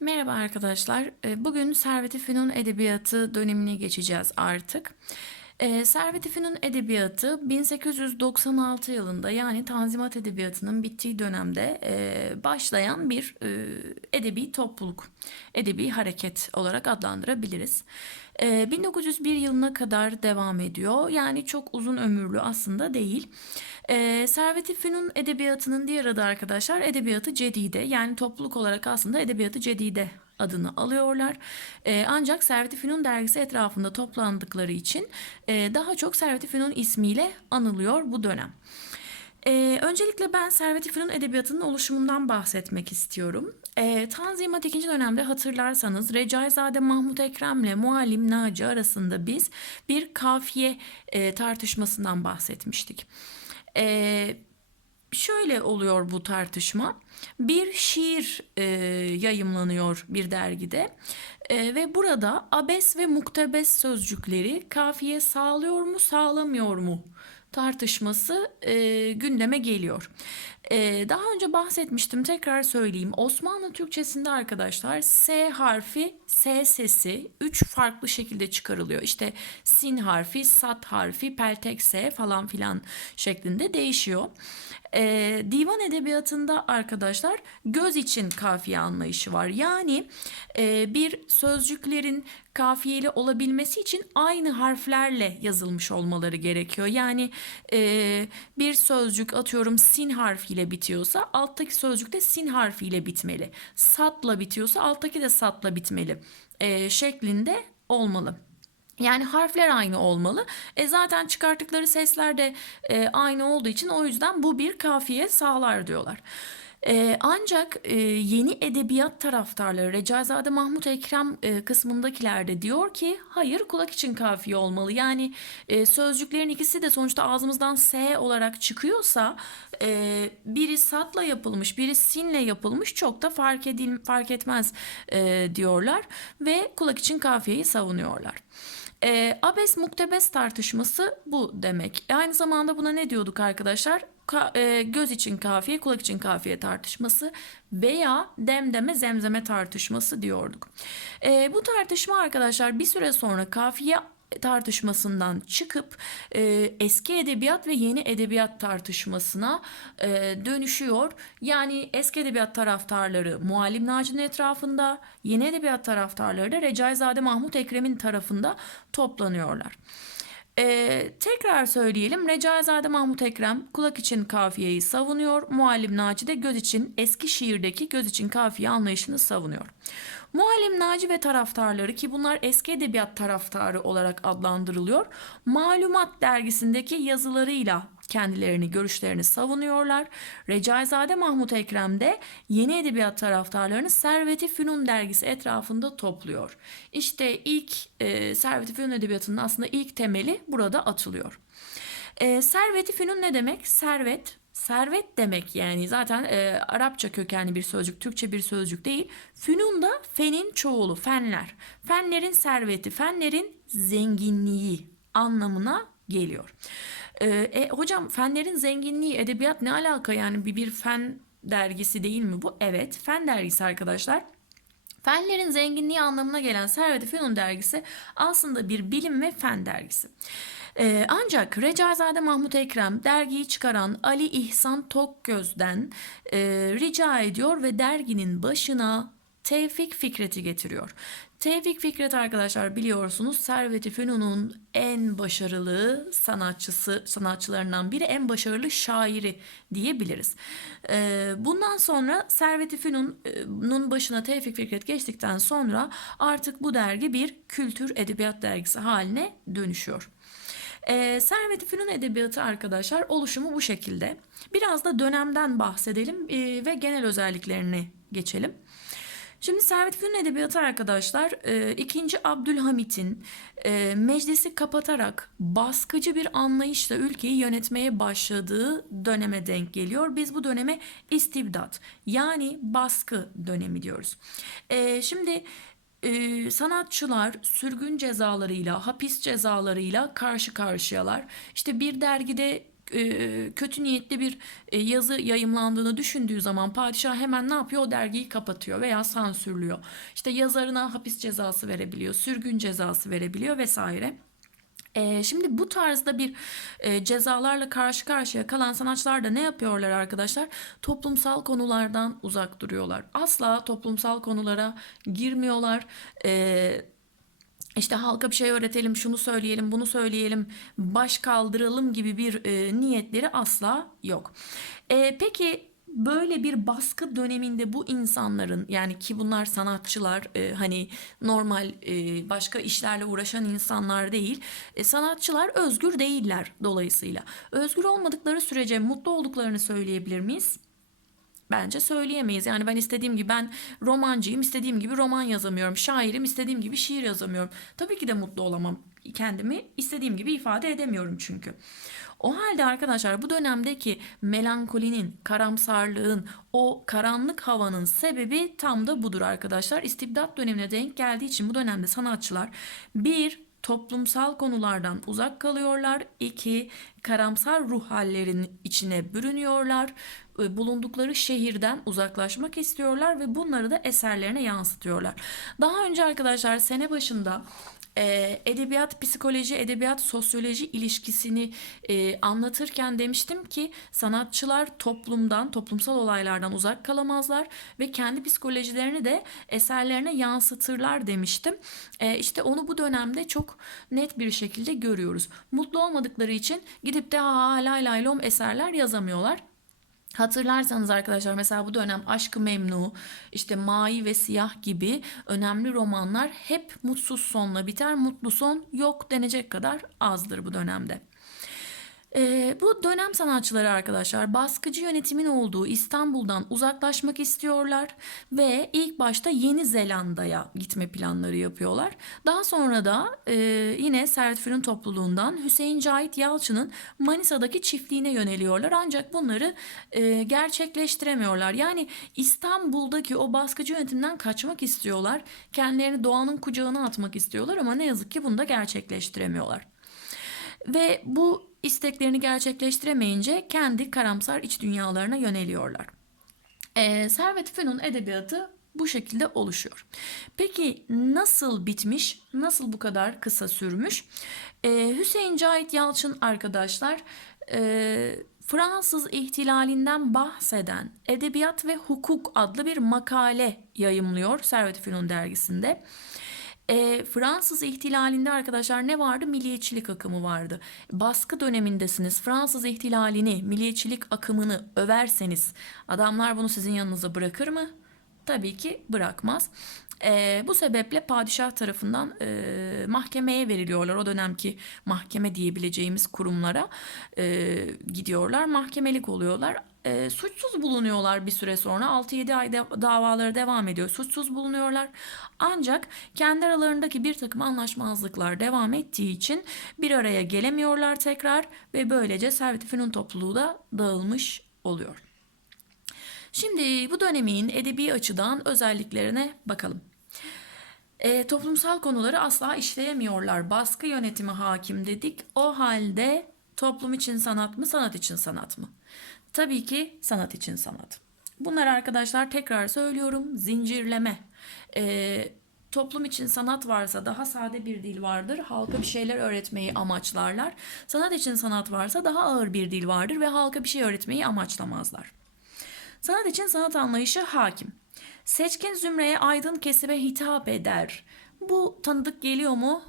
Merhaba arkadaşlar. Ee, Bugün Servet-i Fünun Edebiyatı dönemine geçeceğiz artık. Ee, Servet-i Fünun Edebiyatı 1896 yılında yani Tanzimat Edebiyatı'nın bittiği dönemde e, başlayan bir e, edebi topluluk, edebi hareket olarak adlandırabiliriz. Ee, 1901 yılına kadar devam ediyor. Yani çok uzun ömürlü aslında değil. Ee, Servet-i Fünun Edebiyatı'nın diğer adı arkadaşlar Edebiyatı Cedide. Yani topluluk olarak aslında Edebiyatı Cedide adını alıyorlar. Ee, ancak Servet-i Fünun dergisi etrafında toplandıkları için e, daha çok Servet-i Fünun ismiyle anılıyor bu dönem. Ee, öncelikle ben Servet-i Fünun Edebiyatı'nın oluşumundan bahsetmek istiyorum. Ee, Tanzimat 2. dönemde hatırlarsanız Recaizade Mahmut Ekrem'le Muallim Naci arasında biz bir kafiye e, tartışmasından bahsetmiştik. Ee, şöyle oluyor bu tartışma. Bir şiir e, yayımlanıyor bir dergide E, ve burada abes ve muktebes sözcükleri kafiye sağlıyor mu sağlamıyor mu tartışması e, gündeme geliyor. E, daha önce bahsetmiştim tekrar söyleyeyim. Osmanlı Türkçesinde arkadaşlar S harfi S sesi üç farklı şekilde çıkarılıyor. İşte sin harfi, sat harfi, peltek S falan filan şeklinde değişiyor. E, divan edebiyatında arkadaşlar göz için kafiye anlayışı var. Yani e, bir sözcüklerin kafiyeli olabilmesi için aynı harflerle yazılmış olmaları gerekiyor. Yani e, bir sözcük atıyorum sin harfiyle bitiyorsa alttaki sözcük de sin harfiyle bitmeli. Satla bitiyorsa alttaki de satla bitmeli e, şeklinde olmalı. Yani harfler aynı olmalı. E zaten çıkarttıkları sesler de e, aynı olduğu için o yüzden bu bir kafiye sağlar diyorlar. E, ancak e, yeni edebiyat taraftarları Recaizade Mahmut Ekrem e, kısmındakiler de diyor ki hayır kulak için kafiye olmalı. Yani e, sözcüklerin ikisi de sonuçta ağzımızdan S olarak çıkıyorsa e, biri satla yapılmış biri sinle yapılmış çok da fark, edil, fark etmez e, diyorlar ve kulak için kafiyeyi savunuyorlar. E, abes muktebes tartışması bu demek. Aynı zamanda buna ne diyorduk arkadaşlar? E, göz için kafiye, kulak için kafiye tartışması veya demdeme zemzeme tartışması diyorduk. E, bu tartışma arkadaşlar bir süre sonra kafiye tartışmasından çıkıp e, eski edebiyat ve yeni edebiyat tartışmasına e, dönüşüyor. Yani eski edebiyat taraftarları Muallim Naci'nin etrafında, yeni edebiyat taraftarları da Recaizade Mahmut Ekrem'in tarafında toplanıyorlar. Ee, tekrar söyleyelim. Recaizade Mahmut Ekrem kulak için kafiyeyi savunuyor. Muallim Naci de göz için eski şiirdeki göz için kafiye anlayışını savunuyor. Muallim Naci ve taraftarları ki bunlar eski edebiyat taraftarı olarak adlandırılıyor. Malumat dergisindeki yazılarıyla kendilerini, görüşlerini savunuyorlar. Recaizade Mahmut Ekrem de yeni edebiyat taraftarlarını Servet-i Fünun dergisi etrafında topluyor. İşte ilk e, Servet-i Fünun edebiyatının aslında ilk temeli burada atılıyor. E, Servet-i Fünun ne demek? Servet, servet demek yani zaten e, Arapça kökenli bir sözcük, Türkçe bir sözcük değil. Fünun da fenin çoğulu, fenler. Fenlerin serveti, fenlerin zenginliği anlamına geliyor. E, e, hocam fenlerin zenginliği, edebiyat ne alaka yani bir, bir fen dergisi değil mi bu? Evet, fen dergisi arkadaşlar. Fenlerin zenginliği anlamına gelen Servet-i Fünun dergisi aslında bir bilim ve fen dergisi. Ee, ancak Recaizade Mahmut Ekrem dergiyi çıkaran Ali İhsan Tokgöz'den e, rica ediyor ve derginin başına Tevfik Fikret'i getiriyor. Tevfik Fikret arkadaşlar biliyorsunuz Servet-i Fünun'un en başarılı sanatçısı, sanatçılarından biri, en başarılı şairi diyebiliriz. Ee, bundan sonra Servet-i Fünun'un başına Tevfik Fikret geçtikten sonra artık bu dergi bir kültür edebiyat dergisi haline dönüşüyor. Ee, Servet-i Fünun Edebiyatı arkadaşlar oluşumu bu şekilde. Biraz da dönemden bahsedelim e, ve genel özelliklerini geçelim. Şimdi Servet Fünun Edebiyatı arkadaşlar e, 2. Abdülhamit'in e, meclisi kapatarak baskıcı bir anlayışla ülkeyi yönetmeye başladığı döneme denk geliyor. Biz bu döneme istibdat yani baskı dönemi diyoruz. E, şimdi e, sanatçılar sürgün cezalarıyla, hapis cezalarıyla karşı karşıyalar. İşte bir dergide kötü niyetli bir e, yazı yayımlandığını düşündüğü zaman padişah hemen ne yapıyor? O dergiyi kapatıyor veya sansürlüyor. İşte yazarına hapis cezası verebiliyor, sürgün cezası verebiliyor vesaire. Ee, şimdi bu tarzda bir e, cezalarla karşı karşıya kalan sanatçılar da ne yapıyorlar arkadaşlar? Toplumsal konulardan uzak duruyorlar. Asla toplumsal konulara girmiyorlar. İşte halka bir şey öğretelim, şunu söyleyelim, bunu söyleyelim, baş kaldıralım gibi bir e, niyetleri asla yok. E, peki böyle bir baskı döneminde bu insanların yani ki bunlar sanatçılar e, hani normal e, başka işlerle uğraşan insanlar değil e, sanatçılar özgür değiller dolayısıyla özgür olmadıkları sürece mutlu olduklarını söyleyebilir miyiz? Bence söyleyemeyiz. Yani ben istediğim gibi ben romancıyım, istediğim gibi roman yazamıyorum. Şairim, istediğim gibi şiir yazamıyorum. Tabii ki de mutlu olamam. Kendimi istediğim gibi ifade edemiyorum çünkü. O halde arkadaşlar bu dönemdeki melankolinin, karamsarlığın, o karanlık havanın sebebi tam da budur arkadaşlar. İstibdat dönemine denk geldiği için bu dönemde sanatçılar bir toplumsal konulardan uzak kalıyorlar. İki, karamsar ruh hallerinin içine bürünüyorlar. Bulundukları şehirden uzaklaşmak istiyorlar ve bunları da eserlerine yansıtıyorlar. Daha önce arkadaşlar sene başında e, edebiyat psikoloji edebiyat sosyoloji ilişkisini e, anlatırken demiştim ki sanatçılar toplumdan toplumsal olaylardan uzak kalamazlar ve kendi psikolojilerini de eserlerine yansıtırlar demiştim. E, işte onu bu dönemde çok net bir şekilde görüyoruz. Mutlu olmadıkları için gidip de ha lay lay lom eserler yazamıyorlar. Hatırlarsanız arkadaşlar mesela bu dönem Aşkı Memnu, işte Mavi ve Siyah gibi önemli romanlar hep mutsuz sonla biter. Mutlu son yok denecek kadar azdır bu dönemde. Ee, bu dönem sanatçıları arkadaşlar baskıcı yönetimin olduğu İstanbul'dan uzaklaşmak istiyorlar ve ilk başta Yeni Zelanda'ya gitme planları yapıyorlar. Daha sonra da e, yine Servet Fünun topluluğundan Hüseyin Cahit Yalçın'ın Manisa'daki çiftliğine yöneliyorlar. Ancak bunları e, gerçekleştiremiyorlar. Yani İstanbul'daki o baskıcı yönetimden kaçmak istiyorlar. Kendilerini doğanın kucağına atmak istiyorlar ama ne yazık ki bunu da gerçekleştiremiyorlar. Ve bu isteklerini gerçekleştiremeyince kendi karamsar iç dünyalarına yöneliyorlar. Ee, Servet Fünun edebiyatı bu şekilde oluşuyor. Peki nasıl bitmiş? Nasıl bu kadar kısa sürmüş? Ee, Hüseyin Cahit Yalçın arkadaşlar e, Fransız ihtilalinden bahseden Edebiyat ve Hukuk adlı bir makale yayımlıyor Servet Fünun dergisinde. E, Fransız ihtilalinde arkadaşlar ne vardı? Milliyetçilik akımı vardı. Baskı dönemindesiniz. Fransız ihtilalini, milliyetçilik akımını överseniz adamlar bunu sizin yanınıza bırakır mı? Tabii ki bırakmaz. E, bu sebeple padişah tarafından e, mahkemeye veriliyorlar. O dönemki mahkeme diyebileceğimiz kurumlara e, gidiyorlar. Mahkemelik oluyorlar. E, suçsuz bulunuyorlar bir süre sonra. 6-7 ay de, davaları devam ediyor. Suçsuz bulunuyorlar. Ancak kendi aralarındaki bir takım anlaşmazlıklar devam ettiği için bir araya gelemiyorlar tekrar ve böylece Servet-i topluluğu da dağılmış oluyor. Şimdi bu dönemin edebi açıdan özelliklerine bakalım. E, toplumsal konuları asla işleyemiyorlar. Baskı yönetimi hakim dedik. O halde toplum için sanat mı, sanat için sanat mı? Tabii ki sanat için sanat. Bunlar arkadaşlar tekrar söylüyorum zincirleme. E, toplum için sanat varsa daha sade bir dil vardır. Halka bir şeyler öğretmeyi amaçlarlar. Sanat için sanat varsa daha ağır bir dil vardır ve halka bir şey öğretmeyi amaçlamazlar. Sanat için sanat anlayışı hakim. Seçkin zümreye aydın kesime hitap eder. Bu tanıdık geliyor mu?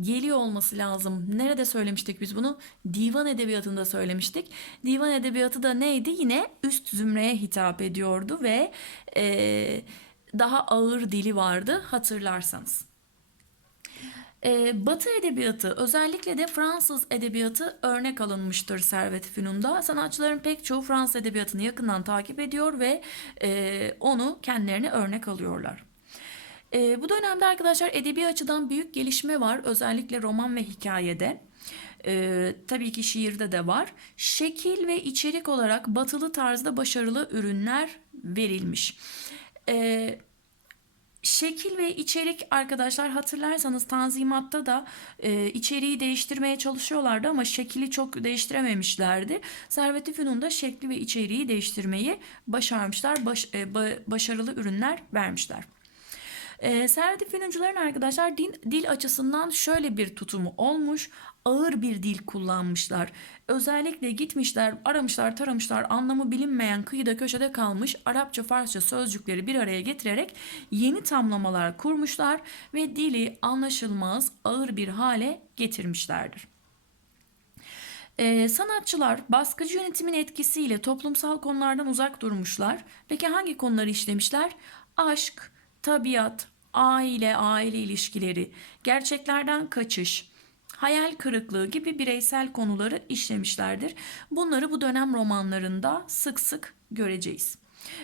Geliyor olması lazım. Nerede söylemiştik biz bunu? Divan edebiyatında söylemiştik. Divan edebiyatı da neydi? Yine üst zümreye hitap ediyordu ve e, daha ağır dili vardı hatırlarsanız. Ee, Batı edebiyatı özellikle de Fransız edebiyatı örnek alınmıştır Servet Fünun'da. Sanatçıların pek çoğu Fransız edebiyatını yakından takip ediyor ve e, onu kendilerine örnek alıyorlar. E, bu dönemde arkadaşlar edebi açıdan büyük gelişme var özellikle roman ve hikayede. E, tabii ki şiirde de var. Şekil ve içerik olarak batılı tarzda başarılı ürünler verilmiş. E, Şekil ve içerik arkadaşlar hatırlarsanız Tanzimat'ta da e, içeriği değiştirmeye çalışıyorlardı ama şekli çok değiştirememişlerdi. Servet-i Fünun'da şekli ve içeriği değiştirmeyi başarmışlar. Baş, e, ba- başarılı ürünler vermişler. E, Servet-i Fünuncuların arkadaşlar din, dil açısından şöyle bir tutumu olmuş. Ağır bir dil kullanmışlar. Özellikle gitmişler, aramışlar, taramışlar, anlamı bilinmeyen kıyıda köşede kalmış Arapça, Farsça sözcükleri bir araya getirerek yeni tamlamalar kurmuşlar ve dili anlaşılmaz, ağır bir hale getirmişlerdir. Ee, sanatçılar baskıcı yönetimin etkisiyle toplumsal konulardan uzak durmuşlar. Peki hangi konuları işlemişler? Aşk, tabiat, aile, aile ilişkileri, gerçeklerden kaçış, hayal kırıklığı gibi bireysel konuları işlemişlerdir. Bunları bu dönem romanlarında sık sık göreceğiz.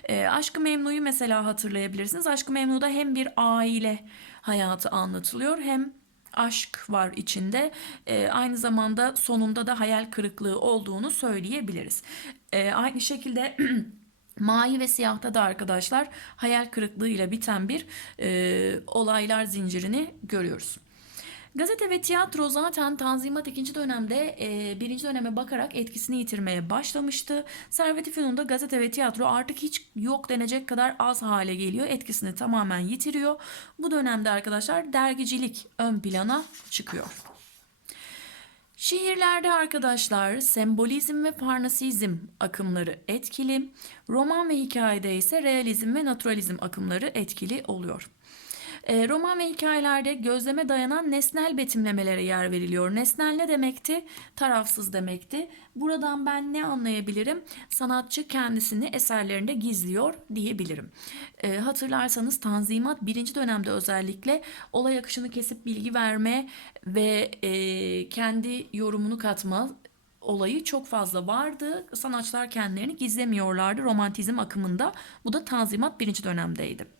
E, Aşk-ı Memnu'yu mesela hatırlayabilirsiniz. Aşk-ı Memnu'da hem bir aile hayatı anlatılıyor hem aşk var içinde. E, aynı zamanda sonunda da hayal kırıklığı olduğunu söyleyebiliriz. E, aynı şekilde Mavi ve Siyah'ta da arkadaşlar hayal kırıklığıyla biten bir e, olaylar zincirini görüyoruz. Gazete ve tiyatro zaten Tanzimat ikinci dönemde e, birinci döneme bakarak etkisini yitirmeye başlamıştı. Servet-i Fünun'da gazete ve tiyatro artık hiç yok denecek kadar az hale geliyor. Etkisini tamamen yitiriyor. Bu dönemde arkadaşlar dergicilik ön plana çıkıyor. Şiirlerde arkadaşlar sembolizm ve parnasizm akımları etkili. Roman ve hikayede ise realizm ve naturalizm akımları etkili oluyor. E, roman ve hikayelerde gözleme dayanan nesnel betimlemelere yer veriliyor. Nesnel ne demekti? Tarafsız demekti. Buradan ben ne anlayabilirim? Sanatçı kendisini eserlerinde gizliyor diyebilirim. E, hatırlarsanız Tanzimat birinci dönemde özellikle olay akışını kesip bilgi verme ve e, kendi yorumunu katma olayı çok fazla vardı. Sanatçılar kendilerini gizlemiyorlardı romantizm akımında. Bu da Tanzimat birinci dönemdeydi.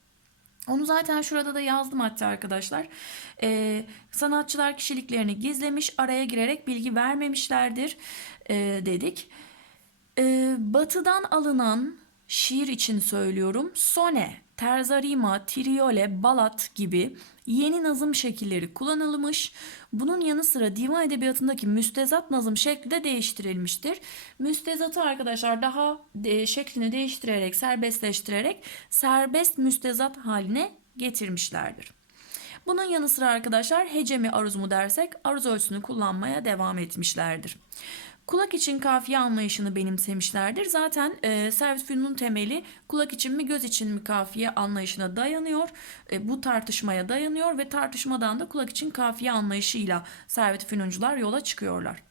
Onu zaten şurada da yazdım hatta arkadaşlar. Ee, sanatçılar kişiliklerini gizlemiş, araya girerek bilgi vermemişlerdir ee, dedik. Ee, batıdan alınan şiir için söylüyorum. Sone, terzarima, triole, balat gibi yeni nazım şekilleri kullanılmış. Bunun yanı sıra divan edebiyatındaki müstezat nazım şekli de değiştirilmiştir. Müstezatı arkadaşlar daha şeklini değiştirerek, serbestleştirerek serbest müstezat haline getirmişlerdir. Bunun yanı sıra arkadaşlar hece mi aruz mu dersek aruz ölçüsünü kullanmaya devam etmişlerdir. Kulak için kafiye anlayışını benimsemişlerdir. Zaten e, servis filminin temeli kulak için mi göz için mi kafiye anlayışına dayanıyor. E, bu tartışmaya dayanıyor ve tartışmadan da kulak için kafiye anlayışıyla servet filmciler yola çıkıyorlar.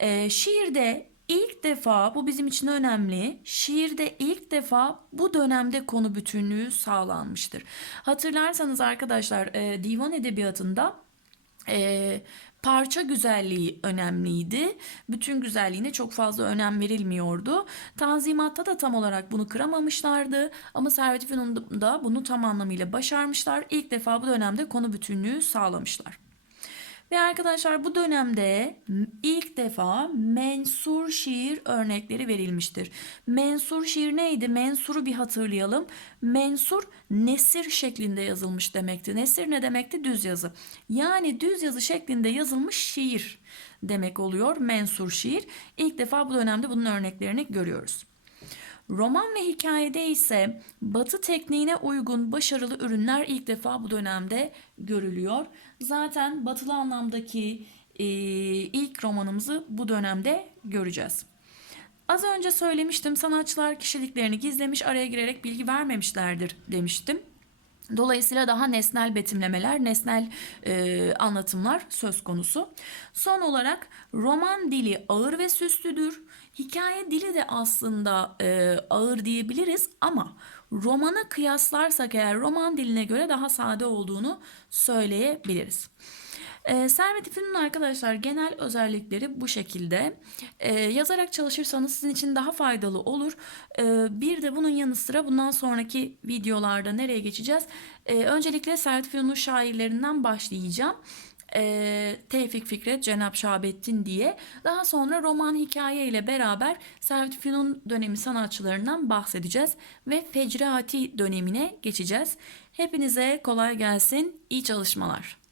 E, şiirde ilk defa bu bizim için önemli. Şiirde ilk defa bu dönemde konu bütünlüğü sağlanmıştır. Hatırlarsanız arkadaşlar e, divan edebiyatında e, parça güzelliği önemliydi. Bütün güzelliğine çok fazla önem verilmiyordu. Tanzimatta da tam olarak bunu kıramamışlardı. Ama Servet-i Fünun'da bunu tam anlamıyla başarmışlar. İlk defa bu dönemde konu bütünlüğü sağlamışlar. Ve arkadaşlar bu dönemde ilk defa mensur şiir örnekleri verilmiştir. Mensur şiir neydi? Mensuru bir hatırlayalım. Mensur nesir şeklinde yazılmış demekti. Nesir ne demekti? Düz yazı. Yani düz yazı şeklinde yazılmış şiir demek oluyor mensur şiir. İlk defa bu dönemde bunun örneklerini görüyoruz. Roman ve hikayede ise batı tekniğine uygun başarılı ürünler ilk defa bu dönemde görülüyor. Zaten batılı anlamdaki e, ilk romanımızı bu dönemde göreceğiz. Az önce söylemiştim sanatçılar kişiliklerini gizlemiş araya girerek bilgi vermemişlerdir demiştim. Dolayısıyla daha nesnel betimlemeler, nesnel e, anlatımlar söz konusu. Son olarak roman dili ağır ve süslüdür. Hikaye dili de aslında e, ağır diyebiliriz ama romana kıyaslarsak eğer roman diline göre daha sade olduğunu söyleyebiliriz. E, Servet İfün'ün arkadaşlar genel özellikleri bu şekilde. E, yazarak çalışırsanız sizin için daha faydalı olur. E, bir de bunun yanı sıra bundan sonraki videolarda nereye geçeceğiz? E, öncelikle Servet İfün'ün şairlerinden başlayacağım. E, Tevfik Fikret, Cenap Şahabettin diye. Daha sonra roman hikaye ile beraber Servet Fünun dönemi sanatçılarından bahsedeceğiz ve Fecri Ati dönemine geçeceğiz. Hepinize kolay gelsin, iyi çalışmalar.